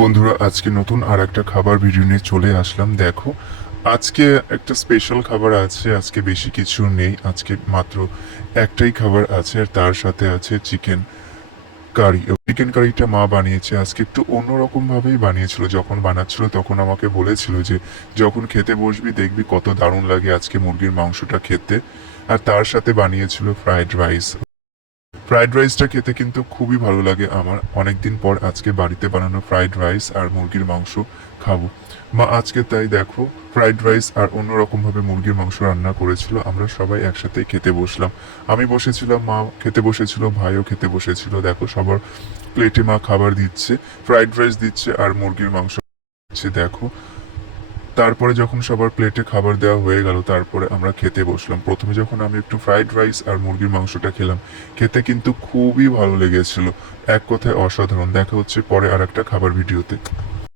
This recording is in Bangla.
বন্ধুরা, আজকে নতুন আর একটা খাবার ভিডিও নিয়ে চলে আসলাম। দেখো, আজকে একটা স্পেশাল খাবার আছে, আজকে বেশি কিছু নেই, আজকে মাত্র একটাই খাবার আছে আর তার সাথে আছে চিকেন কারি চিকেন কারিটা মা বানিয়েছে, আজকে একটু অন্যরকম ভাবেই বানিয়েছিল। যখন বানাচ্ছিল, তখন আমাকে বলেছিল যে, যখন খেতে বসবি, দেখবি কত দারুণ লাগে আজকে মুরগির মাংসটা খেতে। আর তার সাথে বানিয়েছিল ফ্রাইড রাইস ফ্রাইড রাইসটা খেতে কিন্তু খুবই ভালো লাগে। আমার অনেকদিন পর আজকে বাড়িতে বানানো ফ্রাইড রাইস আর মুরগির মাংস খাব। মা, আজকে তাই দেখো ফ্রাইড রাইস আর অন্যরকম ভাবে মুরগির মাংস রান্না করেছিল। আমরা সবাই একসাথে খেতে বসলাম। আমি বসেছিলাম, মা খেতে বসেছিল, ভাইও খেতে বসেছিল। দেখো, সবার প্লেটে মা খাবার দিচ্ছে ফ্রাইড রাইস দিচ্ছে আর মুরগির মাংস দিচ্ছে। দেখো তারপরে যখন সবার প্লেটে খাবার দেওয়া হয়ে গেল, তারপরে আমরা খেতে বসলাম। প্রথমে যখন আমি একটু ফ্রাইড রাইস আর মুরগির মাংসটা খেলাম, খেতে কিন্তু খুবই ভালো লেগেছিল। এক কথায় অসাধারণ। দেখা হচ্ছে পরে আর একটা খাবার ভিডিওতে